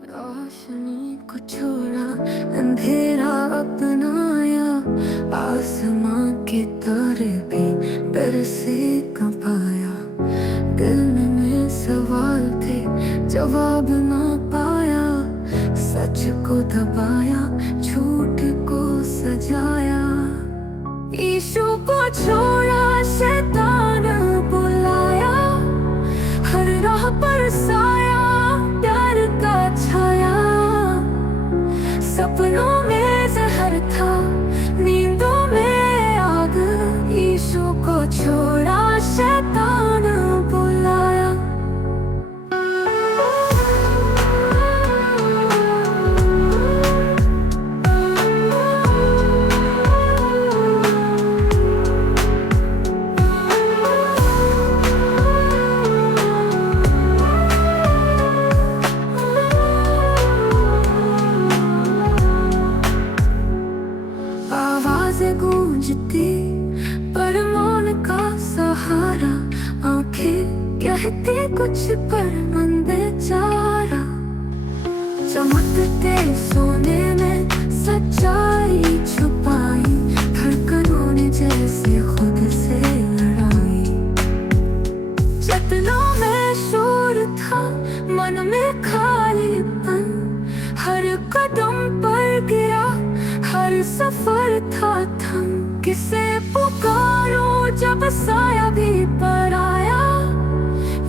रोशनी को छोड़ा, अंधेरा अपनाया। आसमां के तारे भी डर से कांपाया। दिल में सवाल थे, जवाब ना पाया। सच को दबाया, झूठ को सजाया। यीशु को छोड़ा, शैतान बुलाया। हर राह पर साया, प्यार का छाया। सपनों में जहर था, नींदों में आग। यीशु को छोड़ा, शैतान बुलाया। आवाजें गूंजती, पर मौन का सहारा। आंखें कहती कुछ, पर मन बेचारा। चमकते सोने में सच्चाई छुपाई। धड़कनों ने जैसे खुद से लड़ाई। सपनों में शोर था, मन में खालीपन। हर कदम पर गिरा, हर सफर था थम। किसे पुकारो जब साया भी पर आया।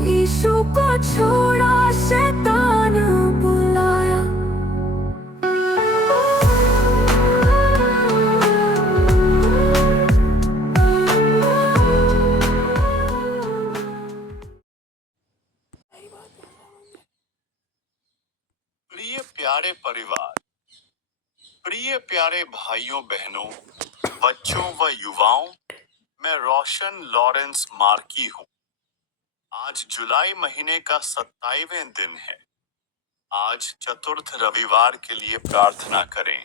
यीशु को छोड़ा, शैतान बुलाया। प्रिय प्यारे परिवार, प्रिय प्यारे भाइयों बहनों, बच्चों व युवाओं, मैं रोशन लॉरेंस मार्की हूँ। आज जुलाई महीने का 27वें दिन है। आज चतुर्थ रविवार के लिए प्रार्थना करें।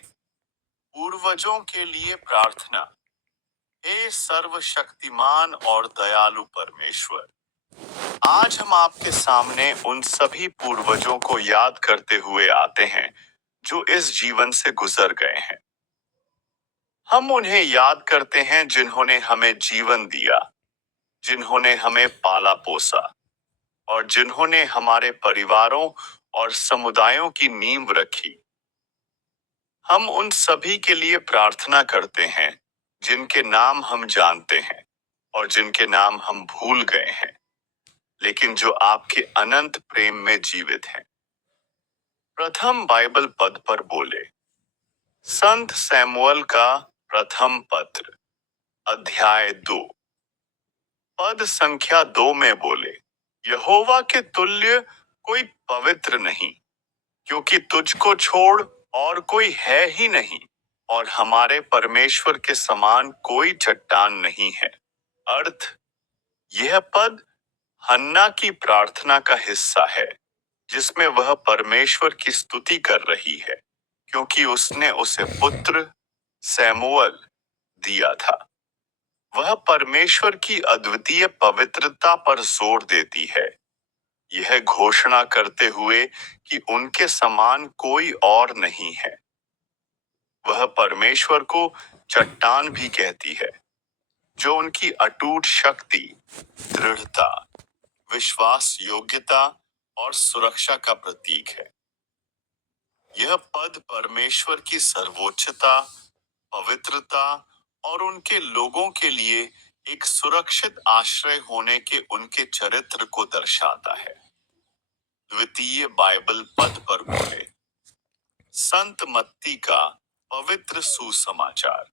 पूर्वजों के लिए प्रार्थना। हे सर्वशक्तिमान और दयालु परमेश्वर, आज हम आपके सामने उन सभी पूर्वजों को याद करते हुए आते हैं जो इस जीवन से गुजर गए हैं। हम उन्हें याद करते हैं जिन्होंने हमें जीवन दिया, जिन्होंने हमें पाला पोसा और जिन्होंने हमारे परिवारों और समुदायों की नींव रखी। हम उन सभी के लिए प्रार्थना करते हैं जिनके नाम हम जानते हैं और जिनके नाम हम भूल गए हैं, लेकिन जो आपके अनंत प्रेम में जीवित हैं। प्रथम बाइबल पद पर बोले। संत सैमुअल का प्रथम पत्र, अध्याय 2, पद संख्या 2 में बोले, यहोवा के तुल्य कोई पवित्र नहीं, क्योंकि तुझको छोड़ और कोई है ही नहीं, और हमारे परमेश्वर के समान कोई चट्टान नहीं है। अर्थ, यह पद हन्ना की प्रार्थना का हिस्सा है, जिसमें वह परमेश्वर की स्तुति कर रही है, क्योंकि उसने उसे पुत्र सैमुअल दिया था। वह परमेश्वर की अद्वितीय पवित्रता पर जोर देती है, यह घोषणा करते हुए कि उनके समान कोई और नहीं है। वह परमेश्वर को चट्टान भी कहती है, जो उनकी अटूट शक्ति, दृढ़ता, विश्वास योग्यता और सुरक्षा का प्रतीक है। यह पद परमेश्वर की सर्वोच्चता, पवित्रता और उनके लोगों के लिए एक सुरक्षित आश्रय होने के उनके चरित्र को दर्शाता है। द्वितीय बाइबल पद पर बोले। संत मत्ती का पवित्र सुसमाचार,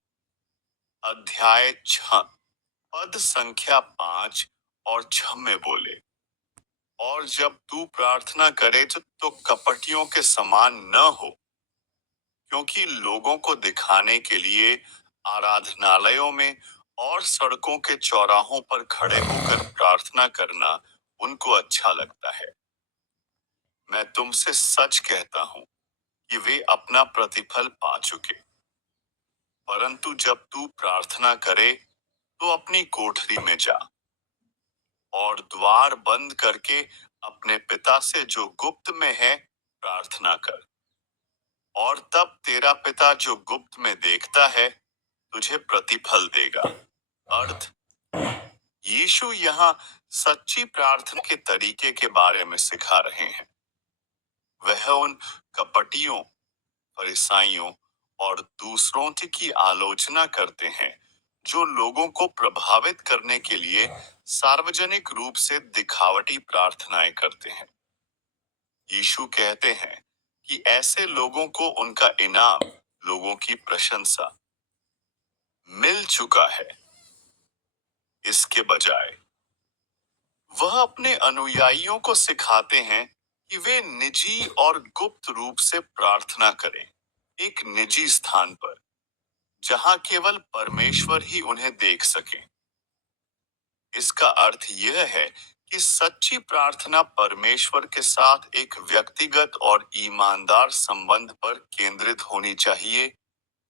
अध्याय 6, पद संख्या 5 और 6 में बोले, और जब तू प्रार्थना करे तो कपटियों के समान न हो, क्योंकि लोगों को दिखाने के लिए आराधनालयों में और सड़कों के चौराहों पर खड़े होकर प्रार्थना करना उनको अच्छा लगता है। मैं तुमसे सच कहता हूं कि वे अपना प्रतिफल पा चुके। परंतु जब तू प्रार्थना करे तो अपनी कोठरी में जा और द्वार बंद करके अपने पिता से जो गुप्त में है प्रार्थना कर, और तब तेरा पिता जो गुप्त में देखता है तुझे प्रतिफल देगा। अर्थ, यीशु यहाँ सच्ची प्रार्थना के तरीके के बारे में सिखा रहे हैं। वह उन कपटियों, फरिसाइयों और दूसरों की आलोचना करते हैं जो लोगों को प्रभावित करने के लिए सार्वजनिक रूप से दिखावटी प्रार्थनाएं करते हैं। यीशु कहते हैं कि ऐसे लोगों को उनका इनाम, लोगों की प्रशंसा, मिल चुका है। इसके बजाय वह अपने अनुयायियों को सिखाते हैं कि वे निजी और गुप्त रूप से प्रार्थना करें, एक निजी स्थान पर जहां केवल परमेश्वर ही उन्हें देख सके। इसका अर्थ यह है कि सच्ची प्रार्थना परमेश्वर के साथ एक व्यक्तिगत और ईमानदार संबंध पर केंद्रित होनी चाहिए,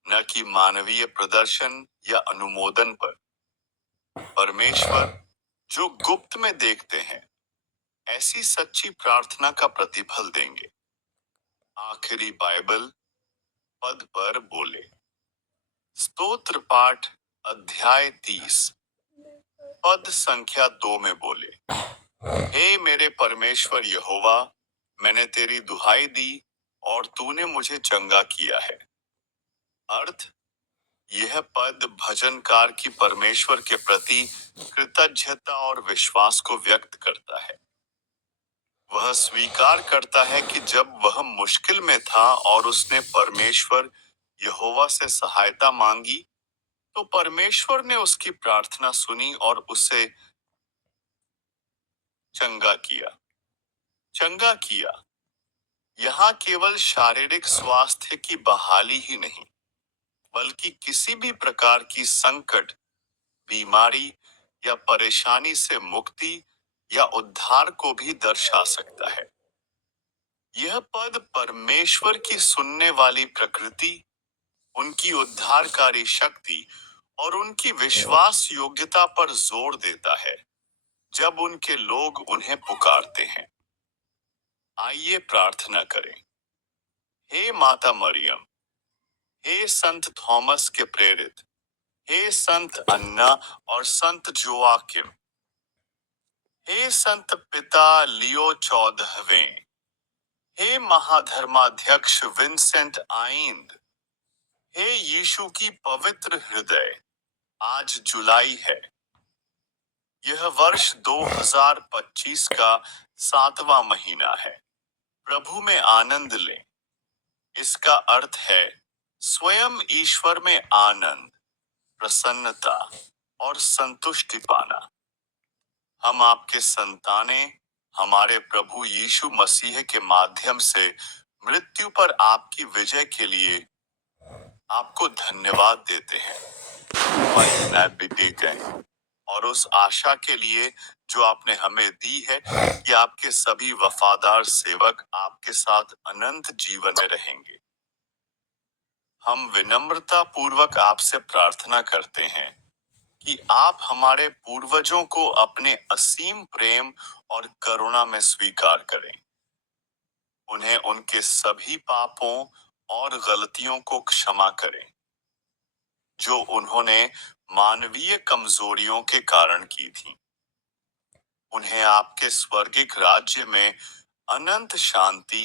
न कि मानवीय प्रदर्शन या अनुमोदन पर। परमेश्वर जो गुप्त में देखते हैं, ऐसी सच्ची प्रार्थना का प्रतिफल देंगे। आखिरी बाइबल पद पर बोले। स्तोत्र पाठ अध्याय 30 पद संख्या 2 में बोले, हे मेरे परमेश्वर यहोवा, मैंने तेरी दुहाई दी और तूने मुझे चंगा किया है। अर्थ, यह पद भजनकार की परमेश्वर के प्रति कृतज्ञता और विश्वास को व्यक्त करता है। वह स्वीकार करता है कि जब वह मुश्किल में था और उसने परमेश्वर यहोवा से सहायता मांगी, तो परमेश्वर ने उसकी प्रार्थना सुनी और उसे चंगा किया। चंगा किया यहाँ केवल शारीरिक स्वास्थ्य की बहाली ही नहीं, बल्कि किसी भी प्रकार की संकट, बीमारी या परेशानी से मुक्ति या उद्धार को भी दर्शा सकता है। यह पद परमेश्वर की सुनने वाली प्रकृति, उनकी उद्धारकारी शक्ति और उनकी विश्वास योग्यता पर जोर देता है जब उनके लोग उन्हें पुकारते हैं। आइए प्रार्थना करें। हे माता मरियम, हे संत थॉमस के प्रेरित, हे संत अन्ना और संत जोआकिम, हे संत पिता लियो 14वें, हे महाधर्माध्यक्ष विंसेंट आइंद, हे यीशु की पवित्र हृदय। आज जुलाई है। यह वर्ष 2025 का 7वां महीना है। प्रभु में आनंद लें। इसका अर्थ है स्वयं ईश्वर में आनंद, प्रसन्नता और संतुष्टि पाना। हम आपके संतानें, हमारे प्रभु यीशु मसीह के माध्यम से मृत्यु पर आपकी विजय के लिए आपको धन्यवाद देते हैं। और उस आशा के लिए जो आपने हमें दी है कि आपके सभी वफादार सेवक आपके साथ अनंत जीवन में रहेंगे। हम विनम्रता पूर्वक आपसे प्रार्थना करते हैं कि आप हमारे पूर्वजों को अपने असीम प्रेम और करुणा में स्वीकार करें। उन्हें उनके सभी पापों और गलतियों को क्षमा करें जो उन्होंने मानवीय कमजोरियों के कारण की थी। उन्हें आपके स्वर्गिक राज्य में अनंत शांति,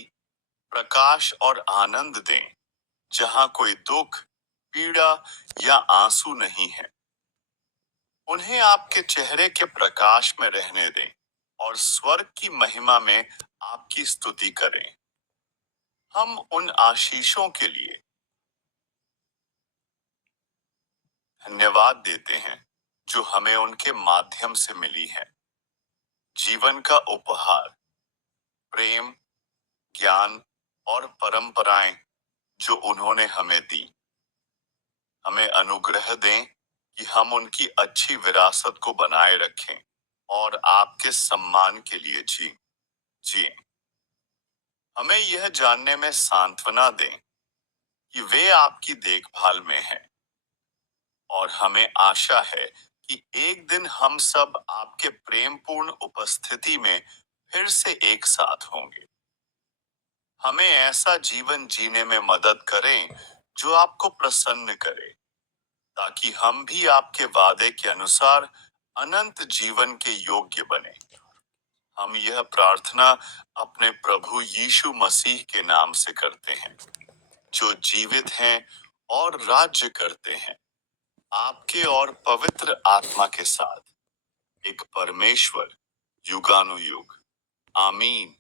प्रकाश और आनंद दें, जहां कोई दुख, पीड़ा या आंसू नहीं है। उन्हें आपके चेहरे के प्रकाश में रहने दें और स्वर्ग की महिमा में आपकी स्तुति करें। हम उन आशीषों के लिए धन्यवाद देते हैं जो हमें उनके माध्यम से मिली है। जीवन का उपहार, प्रेम, ज्ञान और परंपराएं जो उन्होंने हमें दी। हमें अनुग्रह दें कि हम उनकी अच्छी विरासत को बनाए रखें और आपके सम्मान के लिए जिएं। हमें यह जानने में सांत्वना दें कि वे आपकी देखभाल में हैं और हमें आशा है कि एक दिन हम सब आपके प्रेमपूर्ण उपस्थिति में फिर से एक साथ होंगे। हमें ऐसा जीवन जीने में मदद करें जो आपको प्रसन्न करे, ताकि हम भी आपके वादे के अनुसार अनंत जीवन के योग्य बने। हम यह प्रार्थना अपने प्रभु यीशु मसीह के नाम से करते हैं, जो जीवित हैं और राज्य करते हैं आपके और पवित्र आत्मा के साथ, एक परमेश्वर, युगानुयुग। आमीन।